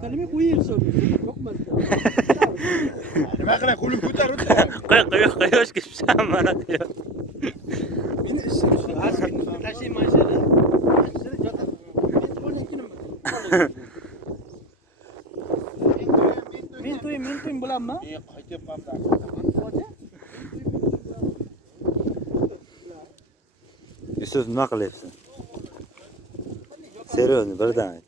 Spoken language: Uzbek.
Kalemi koyuyorsun. Kokmaz. Nima qilay, qo'lim ko'tarib Qo'yosh kipsan mana diyor. Meni ishim shu. Tashlayman shuni. Men to'yim bilanmi? qaytyapman. Yusuf nima qilyapsan? Seryozni birdan ayt.